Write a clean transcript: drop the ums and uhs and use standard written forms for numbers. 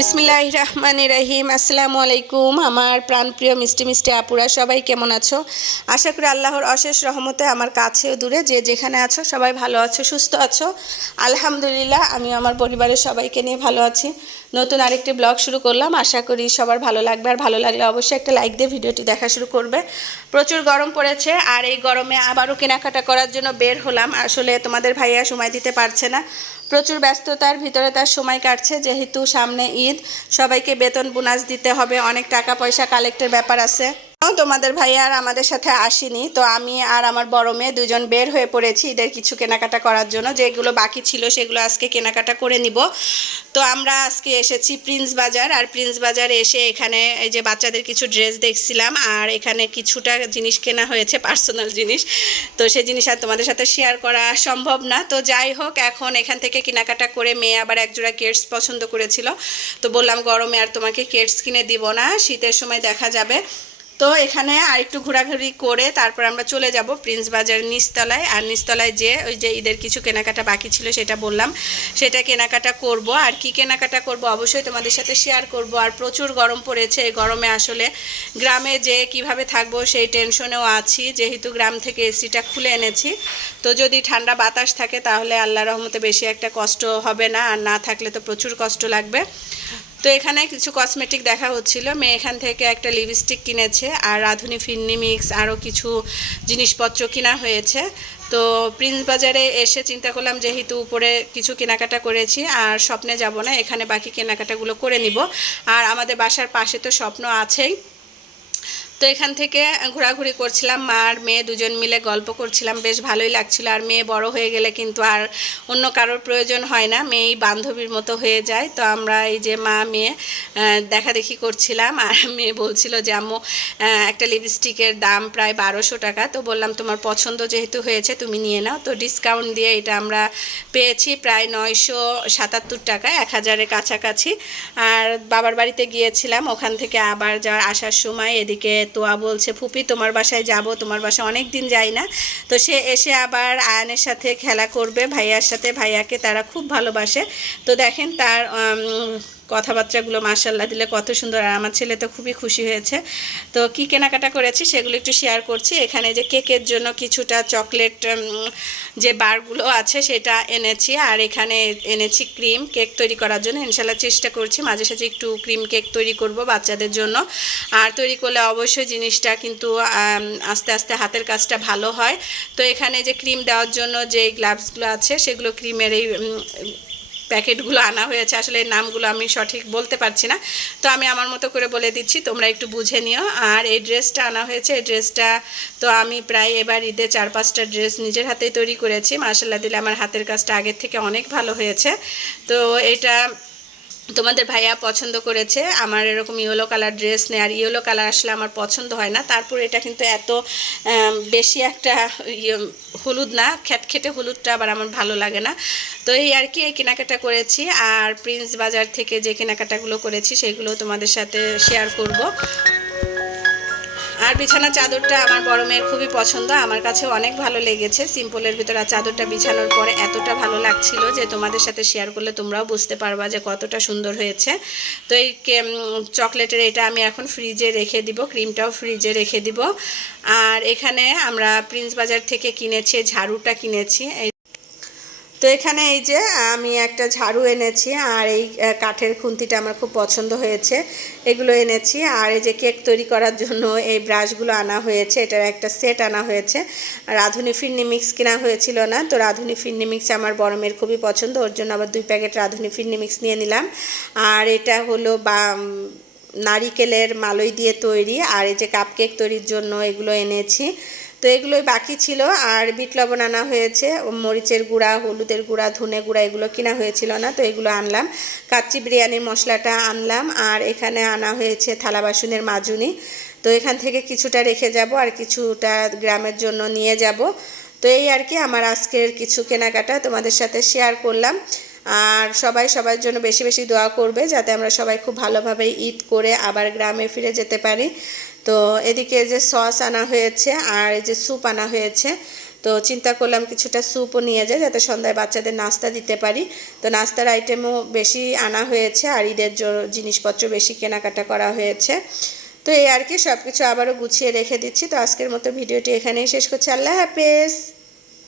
বিসমিল্লাহির রহমানির রহিম। আসসালামু আলাইকুম আমার প্রাণপ্রিয় মিষ্টি মিষ্টি আপুরা, সবাই কেমন আছো? আশা করি আল্লাহর অশেষ রহমতে আমার কাছেও দূরে যে যেখানে আছো সবাই ভালো আছো, সুস্থ আছো। আলহামদুলিল্লাহ, আমি আমার পরিবারের সবাইকে নিয়ে ভালো আছি। নতুন আরেকটি ব্লগ শুরু করলাম, আশা করি সবার ভালো লাগবে। আর ভালো লাগলে অবশ্যই একটা লাইক দিয়ে ভিডিওটি দেখা শুরু করবে। প্রচুর গরম পড়েছে, আর এই গরমে আবারও কেনাকাটা করার জন্য বের হলাম। আসলে তোমাদের ভাইয়া সময় দিতে পারছে না, প্রচুর ব্যস্ততার ভিতরে তার সময় কাটছে। যেহেতু সামনে ঈদ, সবাইকে বেতন বোনাস দিতে হবে, অনেক টাকা পয়সা কালেক্টের ব্যাপার আছে। তোমাদের ভাইয়া আর আমাদের সাথে আসেনি, তো আমি আর আমার বড় মেয়ে দুজন বের হয়ে পড়েছি ঈদের কিছু কেনাকাটা করার জন্য। যেগুলো বাকি ছিল সেগুলো আজকে কেনাকাটা করে নিব। তো আমরা আজকে এসেছি প্রিন্স বাজার, আর প্রিন্স বাজারে এসে এখানে এই যে বাচ্চাদের কিছু ড্রেস দেখছিলাম, আর এখানে কিছুটা জিনিস কেনা হয়েছে, পার্সোনাল জিনিস। তো সেই জিনিস আর তোমাদের সাথে শেয়ার করা সম্ভব না। তো যাই হোক, এখন এখান থেকে কেনাকাটা করে মেয়ে আবার একজোড়া কেডস পছন্দ করেছিল, তো বললাম গরমে আর তোমাকে কেডস কিনে দিব না, শীতের সময় দেখা যাবে। তো এখানে আরেকটু ঘোরাঘুরি করে তারপর আমরা চলে যাব প্রিন্স বাজার নিচতলায়। আর নিচতলায় যে ওই যে ঈদের কিছু কেনাকাটা বাকি ছিল সেটা বললাম, সেটা কেনাকাটা করব। আর কি কেনাকাটা করব অবশ্যই তোমাদের সাথে শেয়ার করব। আর প্রচুর গরম পড়েছে, এই গরমে আসলে গ্রামে যে কিভাবে থাকবো সেই টেনশনেও আছি, যেহেতু গ্রাম থেকে এসিটা খুলে এনেছি। তো যদি ঠান্ডা বাতাস থাকে তাহলে আল্লাহর রহমতে বেশি একটা কষ্ট হবে না, আর না থাকলে তো প্রচুর কষ্ট লাগবে। তো এখানে কিছু কসমেটিক দেখা হচ্ছিল, মেয়ে এখান থেকে একটা লিপস্টিক কিনেছে, আর রাঁধুনি ফিন্নি মিক্স আরও কিছু জিনিসপত্র কেনা হয়েছে। তো প্রিন্স বাজারে এসে চিন্তা করলাম যেহেতু উপরে কিছু কেনাকাটা করেছি আর স্বপ্নে যাব না, এখানে বাকি কেনাকাটাগুলো করে নিব। আর আমাদের বাসার পাশে তো স্বপ্ন আছেই। তো এখান থেকে ঘোরাঘুরি করছিলাম, মা আর মেয়ে দুজন মিলে গল্প করছিলাম, বেশ ভালোই লাগছিল। আর মেয়ে বড় হয়ে গেলে কিন্তু আর অন্য কারোর প্রয়োজন হয় না, মেয়েই বান্ধবীর মতো হয়ে যায়। তো আমরা এই যে মা মেয়ে দেখা দেখি করছিলাম, আর মেয়ে বলছিল যে আম্মু একটা লিপস্টিকের দাম প্রায় 1200 টাকা। তো বললাম তোমার পছন্দ যেহেতু হয়েছে তুমি নিয়ে নাও। তো ডিসকাউন্ট দিয়ে এটা আমরা পেয়েছি প্রায় 977 টাকা, 1000-এর কাছাকাছি। আর বাবার বাড়িতে গিয়েছিলাম, ওখান থেকে আবার আসার সময় এদিকে তোয়া বলছে ফুপি তোমার বাসায় যাব, তোমার বাসায় অনেক দিন যাই না। তো সে এসে আবার আয়ানের সাথে খেলা করবে, ভাইয়ার সাথে, ভাইয়াকে তারা খুব ভালোবাসে। তো দেখেন তার কথাবার্তাগুলো মাশাল্লাহ দিলে কত সুন্দর, আর আমার ছেলে তো খুবই খুশি হয়েছে। তো কি কেনাকাটা করেছি সেগুলো একটু শেয়ার করছি। এখানে যে কেকের জন্য কিছুটা চকলেট যে বারগুলো আছে সেটা এনেছি, আর এখানে এনেছি ক্রিম কেক তৈরি করার জন্য। ইনশাল্লাহ চেষ্টা করছি মাঝে সাঝে একটু ক্রিম কেক তৈরি করব বাচ্চাদের জন্য। আর তৈরি করলে অবশ্যই জিনিসটা কিন্তু আস্তে আস্তে হাতের কাজটা ভালো হয়। তো এখানে যে ক্রিম দেওয়ার জন্য যে গ্লাভসগুলো আছে সেগুলো ক্রিমের এই প্যাকেটগুলো আনা হয়েছে, আসলে এই নামগুলো আমি সঠিক বলতে পারছি না, তো আমি আমার মতো করে বলে দিচ্ছি, তোমরা একটু বুঝে নিও। আর এই ড্রেসটা আনা হয়েছে, এই ড্রেসটা তো আমি প্রায় এবার ঈদে 4-5টা ড্রেস নিজের হাতেই তৈরি করেছি। মাশাআল্লাহ দিলে আমার হাতের কাজটা আগের থেকে অনেক ভালো হয়েছে। তো এটা তোমাদের ভাইয়া পছন্দ করেছে, আমার এরকম ইয়েলো কালার ড্রেস নেই, আর ইয়েলো কালার আসলে আমার পছন্দ হয় না। তারপর এটা কিন্তু এত বেশি একটা হলুদ না, খ্যাটখেটে হলুদটা আবার আমার ভালো লাগে না। তো এই আর কি, এই কেনাকাটা করেছি। আর প্রিন্স বাজার থেকে যে কেনাকাটাগুলো করেছি সেগুলো তোমাদের সাথে শেয়ার করব। আর বিছানা চাদরটা আমার বড় মেয়ের খুবই পছন্দ, আমার কাছে অনেক ভালো লেগেছে সিম্পলের ভিতরে। আর চাদরটা বিছানোর পরে এতটা ভালো লাগছিল যে তোমাদের সাথে শেয়ার করলে তোমরাও বুঝতে পারবা যে কতটা সুন্দর হয়েছে। তো এই চকলেটের এটা আমি এখন ফ্রিজে রেখে দিব, ক্রিমটাও ফ্রিজে রেখে দিব। আর এখানে আমরা প্রিন্স বাজার থেকে কিনেছি, ঝাড়ুটা কিনেছি। তো এখানে এই যে আমি একটা ঝাড়ু এনেছি, আর এই কাঠের খুন্তিটা আমার খুব পছন্দ হয়েছে, এগুলো এনেছি। আর এই যে কেক তৈরি করার জন্য এই ব্রাশগুলো আনা হয়েছে, এটার একটা সেট আনা হয়েছে। রাঁধুনি ফিন্নি মিক্স কেনা হয়েছিল না, তো রাঁধুনি ফিন্নি মিক্স আমার বড় মেয়ের খুবই পছন্দ, ওর জন্য আবার 2 প্যাকেট রাঁধুনি ফিন্নি মিক্স নিয়ে নিলাম। আর এটা হলো নারিকেলের মালই দিয়ে তৈরি, আর এই যে কাপকেক তৈরির জন্য এগুলো এনেছি। তো এগুলোই বাকি ছিল। আর বিট লবণ আনা হয়েছে, মরিচের গুঁড়া, হলুদের গুঁড়া, ধনে গুঁড়া এগুলো কিনা হয়েছিল না, তো এগুলো আনলাম। কাচ্চি বিরিয়ানির মশলাটা আনলাম। আর এখানে আনা হয়েছে থালা বাসনের মাজুনি, তো এখান থেকে কিছুটা রেখে যাব আর কিছুটা গ্রামের জন্য নিয়ে যাব। তো এই আর কি আমার আজকের কিছু কেনাকাটা তোমাদের সাথে শেয়ার করলাম। আর সবাই সবার জন্য বেশি বেশি দোয়া করবে যাতে আমরা সবাই খুব ভালোভাবে ঈদ করে আবার গ্রামে ফিরে যেতে পারি। তো এদিকে যে সস আনা হয়েছে আর এই যে স্যুপ আনা হয়েছে, তো চিন্তা করলাম কিছুটা স্যুপও নিয়ে যাই, যাতে সন্ধ্যায় বাচ্চাদের নাস্তা দিতে পারি। তো নাস্তার আইটেমও বেশি আনা হয়েছে, আর ঈদের জিনিসপত্র বেশি কেনাকাটা করা হয়েছে। তো এই আর কি, সব কিছু আবারও গুছিয়ে রেখে দিচ্ছি। তো আজকের মতো ভিডিওটি এখানেই শেষ করছি। আল্লাহ হাফেজ।